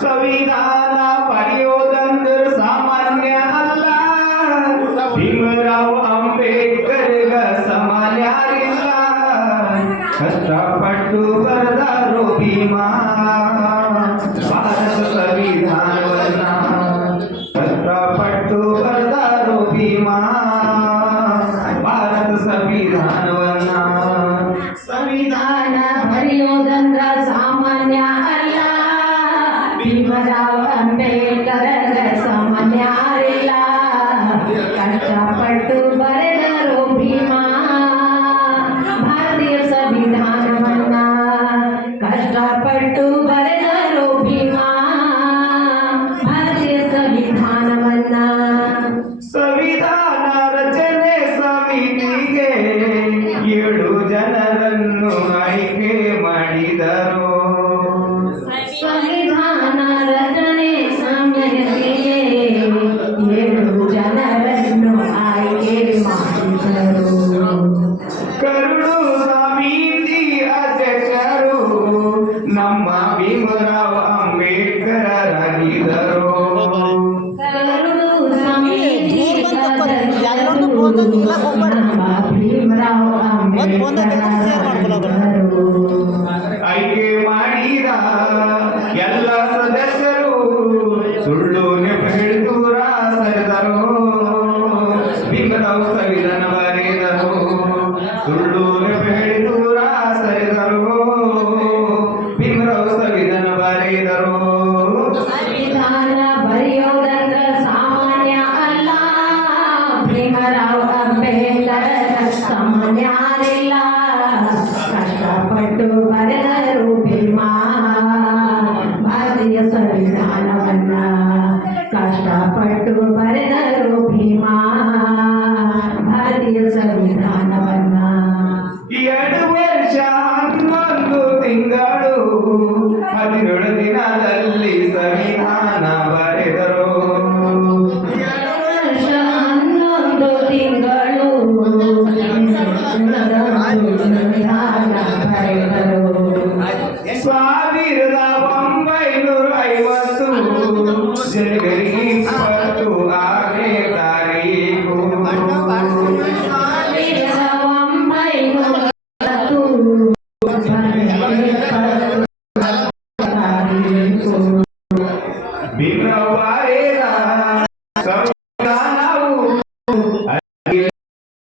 ಸಂವಿಧಾನ ಬರೆಯೋದಂದ್ರ ಸಾಮಾನ್ಯ ಅಲ್ಲ. ಭೀಮರಾವ್ ಅಂಬೇಡ್ಕರ್ಗ ಸಮಾನ್ಯಾರಿಲ್ಲ. ಕಷ್ಟಪಟ್ಟು ಬರೆದಾರೋ ಭೀಮಾ ಭಾರತ ಸಂವಿಧಾನವನ್ನ. ಕಷ್ಟಪಟ್ಟು ಬರೆದಾರೋ ಭೀಮಾ ಭಾರತ ಸಂವಿಧಾನವನ್ನ. ಸಂವಿಧಾನ ಬರೆಯೋದಂದ್ರ ಸಾಮಾನ್ಯ ಅಲ್ಲ. ಭೀಮರಾವ್ ಅಂಬೇಡ್ಕರ್ ಸಾಮಾನ್ಯಾರಿಲ್ಲ. ಕಷ್ಟಪಟ್ಟು ಬರೆದರು ಭೀಮಾ ಭಾರತೀಯ ಸಂವಿಧಾನವನ್ನ. ಕಷ್ಟಪಟ್ಟು ಬರೆದರು ಭೀಮಾ ಭಾರತೀಯ ಸಂವಿಧಾನವನ್ನ. ಸಂವಿಧಾನ ರಚನೆ ಸಮಿತಿಗೆ 7 ಜನರನ್ನು ಆಯ್ಕೆ ಮಾಡಿದರು. ಸಂವಿಧಾನ ರಚನೆ ಸಮಿತಿಗೆ 7 ಜನರನ್ನು ಆಯ್ಕೆ ಮಾಡಿದರು. ಕರುಳು ಸಮಿತಿ ಅಧ್ಯಕ್ಷರು ನಮ್ಮ ಭೀಮರಾವ್ ಅಂಬೇಡ್ಕರರಾಗಿದ್ದರು. ಕರುಳು ಸಮಿತಿ ಅಧ್ಯಕ್ಷರು ನಮ್ಮ ಭೀಮರಾವ್ ಅಂಬೇಡ್ಕರರಾಗಿದ್ದರು. ಆಯ್ಕೆ ಮಾಡಿದ ಎಲ್ಲ ಸದಸ್ಯರು ಸುಳ್ಳು ನೆಪ ಹೇಳಿದೂರ ಸರಿದರು. ಭೀಮರಾವ್ ಸಂವಿಧಾನ ಬರೆದರು. ಸುಳ್ಳು ನೆಪ ಹೇಳಿದೂರ ಸರಿದರು. ಭೀಮರಾವ್ ಸಂವಿಧಾನ ಬರೆದರು. ಸಂವಿಧಾನ ಬರೆಯೋದಂದ್ರ ಸಾಮಾನ್ಯ ಅಲ್ಲ. ಭೀಮರಾವ್ ಅಂಬೇಡ್ಕರ್ ಸಾಮಾನ್ಯರಿಲ್ಲ.